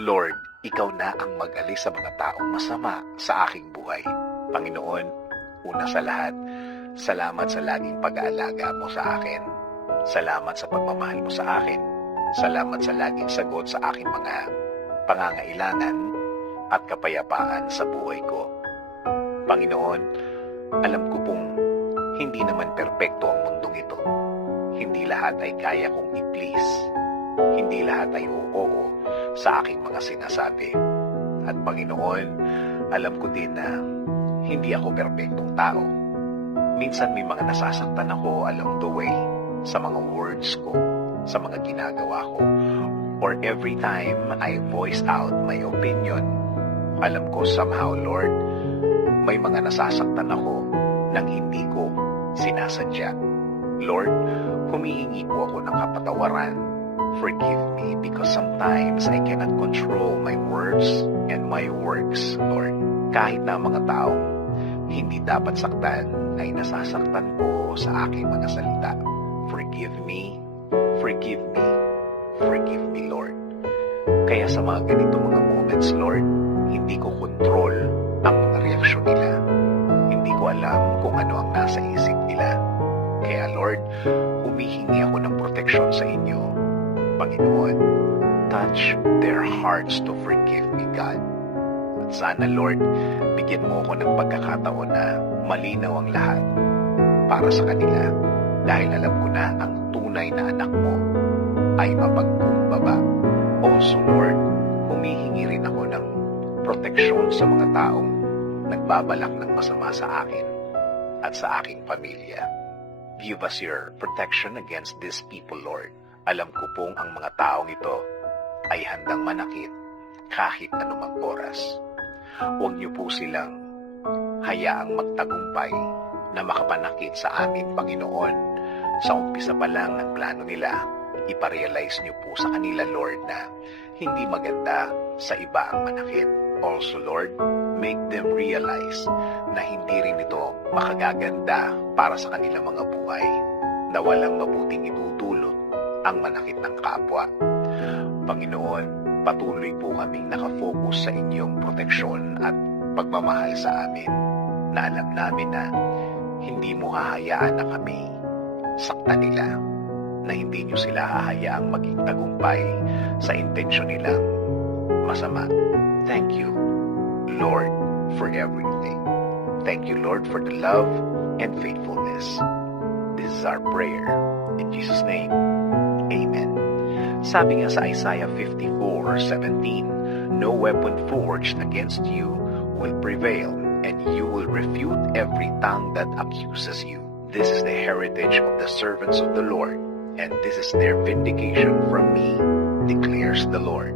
Lord, Ikaw na ang mag-alis sa mga taong masama sa aking buhay. Panginoon, una sa lahat, salamat sa laging pag-aalaga mo sa akin. Salamat sa pagmamahal mo sa akin. Salamat sa laging sagot sa aking mga pangangailangan at kapayapaan sa buhay ko. Panginoon, alam ko pong hindi naman perpekto ang mundong ito. Hindi lahat ay kaya kong i-please. Hindi lahat ay oo sa aking mga sinasabi. At Panginoon, alam ko din na hindi ako perpektong tao. Minsan may mga nasasaktan ako along the way sa mga words ko, sa mga ginagawa ko, or every time I voice out my opinion. Alam ko somehow, Lord, may mga nasasaktan ako nang hindi ko sinasadya. Lord, humihingi po ako ng kapatawaran. Forgive me because sometimes I cannot control my words and my works, Lord. Kahit na mga taong hindi dapat saktan ay nasasaktan ko sa aking mga salita. Forgive me, forgive me, forgive me, Lord. Kaya sa mga ganitong mga moments, Lord, hindi ko kontrol ang mga reaksyon nila. Hindi ko alam kung ano ang nasa isip nila. Kaya Lord, humihingi ako ng proteksyon sa inyo. Panginoon, touch their hearts to forgive me, God. At sana, Lord, bigyan mo ako ng pagkakataon na malinaw ang lahat para sa kanila. Dahil alam ko na ang tunay na anak mo ay mapagkumbaba. Also, Lord, humihingi rin ako ng proteksyon sa mga taong nagbabalak ng masama sa akin at sa aking pamilya. Give us your protection against these people, Lord. Alam ko pong ang mga taong ito ay handang manakit kahit anumang oras. Huwag niyo po silang hayaang magtagumpay na makapanakit sa amin, Panginoon. Sa umpisa pa lang ng plano nila, iparealize niyo po sa kanila, Lord, na hindi maganda sa iba ang manakit. Also, Lord, make them realize na hindi rin ito makagaganda para sa kanilang mga buhay, na walang mabuting idudulot ang manakit ng kapwa. Panginoon, patuloy po kaming nakafocus sa inyong proteksyon at pagmamahal sa amin, na alam namin na hindi mo hahayaan na kami saktan nila, na hindi nyo sila hahayaang maging tagumpay sa intensyon nilang masama. Thank you, Lord, for everything. Thank you, Lord, for the love and faithfulness. This is our prayer. In Jesus' name, Amen. Sabi nga sa Isaiah 54:17, no weapon forged against you will prevail, and you will refute every tongue that accuses you. This is the heritage of the servants of the Lord, and this is their vindication from me, declares the Lord.